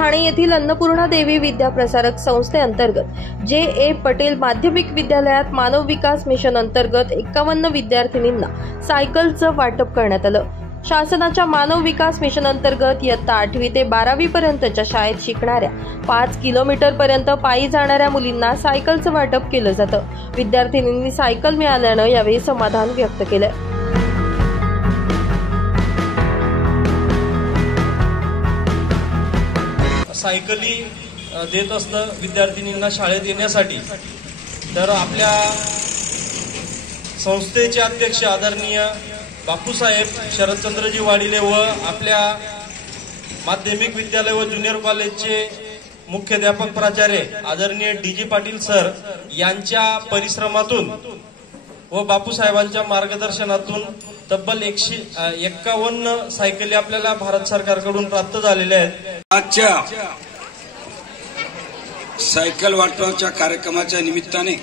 ठाणे येथील अन्नपूर्णा देवी विद्याप्रसारक संस्थेअंतर्गत जे.ए. पटेल माध्यमिक विद्यालयात मानव विकास मिशन अंतर्गत 51 विद्यार्थिनींना सायकलचं वाटप करण्यात आलं। शासनाच्या मानव विकास मिशन अंतर्गत इयत्ता 8वी ते 12वी पर्यंतच्या शाळेत शिकणाऱ्या 5 किलोमीटर पर्यंत पायी जाणाऱ्या मुलींना सायकलचं वाटप केलं जातं। विद्यार्थिनींनी सायकल मिळाल्यानं यावेळी समाधान व्यक्त केलं। सायकली देत असतं विद्यार्थिनींना शाळेत येण्यासाठी। तर आपल्या संस्थेचे अध्यक्ष आदरणीय बापूसाहेब शरदचंद्रजी वाडिले व आपल्या माध्यमिक विद्यालय व ज्युनियर कॉलेजचे मुख्याध्यापक प्राचार्य आदरणीय डी.जी. पाटील सर यांच्या परिश्रमातून व बापूसाहेबांच्या मार्गदर्शनातून तब्बल 151 सायकली आपल्याला भारत सरकारकडून प्राप्त झालेल्या आहेत। आजच्या सायकल वाटपाच्या कार्यक्रमाच्या निमित्ताने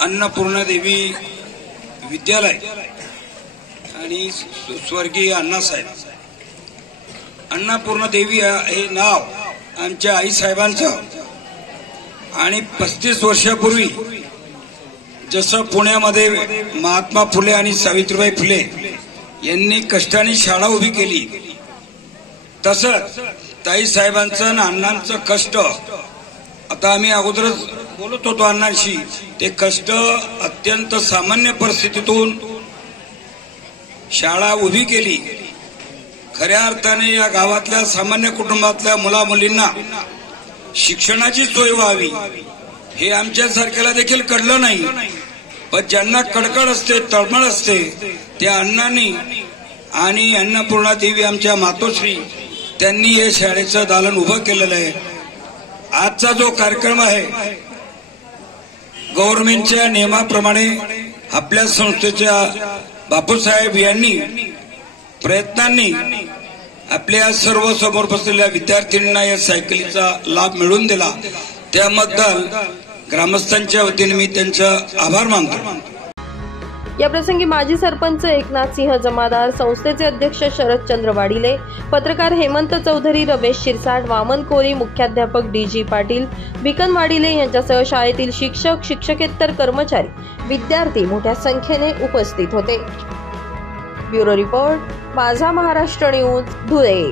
अन्नपूर्णा देवी विद्यालय आणि स्वर्गीय अण्णासाहेब अन्नपूर्णा देवी हे नाव आमच्या आई साहेबांचं आणि 35 वर्षापूर्वी जसं पुण्यामध्ये महात्मा फुले आणि सावित्रीबाई फुले यांनी कष्टाने शाळा उभी केली, तसंच ताई साहेबांचं आणि अण्णांचं कष्ट, आता आम्ही अगोदरच बोलत होतो अण्णांशी, ते कष्ट अत्यंत सामान्य परिस्थितीतून शाळा उभी केली। खऱ्या अर्थाने या गावातल्या सामान्य कुटुंबातल्या मुला मुलींना शिक्षणाची सोय व्हावी हे आमच्यासारख्याला देखील कळलं नाही, पण ज्यांना कडकड असते, तळमळ असते, त्या अण्णांनी आणि अन्नपूर्णा देवी आमच्या मातोश्री त्यांनी हे शाळेचं दालन उभं केलेलं आहे। आजचा जो कार्यक्रम आहे गव्हर्नमेंटच्या नियमाप्रमाणे आपल्या संस्थेच्या बापूसाहेब यांनी प्रयत्नांनी आपल्या सर्व समोर बसलेल्या विद्यार्थ्यांना या सायकलीचा लाभ मिळवून दिला, त्याबद्दल ग्रामस्थांच्या वतीने मी त्यांचा आभार मानतो। या प्रसंगी माजी सरपंच एकनाथ सिंह जमादार, संस्थेचे अध्यक्ष शरदचंद्र वाडिले, पत्रकार हेमंत चौधरी, रमेश शिरसाट, वामन कोरी, मुख्याध्यापक डी.जी. पाटील, भिकन वाडिले यांच्यासह शाळेतील शिक्षक, शिक्षकेतर कर्मचारी, विद्यार्थी मोठ्या संख्येने उपस्थित होते। ब्युरो रिपोर्ट, माझा महाराष्ट्र न्यूज, धुळे।